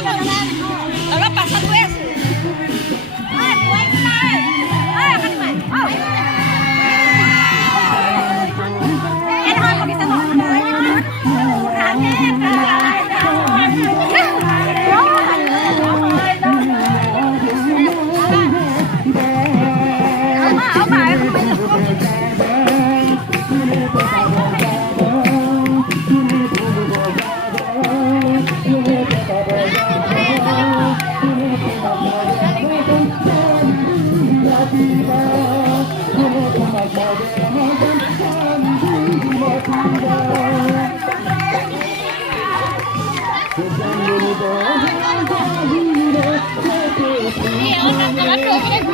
Ahora pasa tú eso. Ay, buena. Ay, Hanima. Em hỏi một cái sao Iya, orang-orang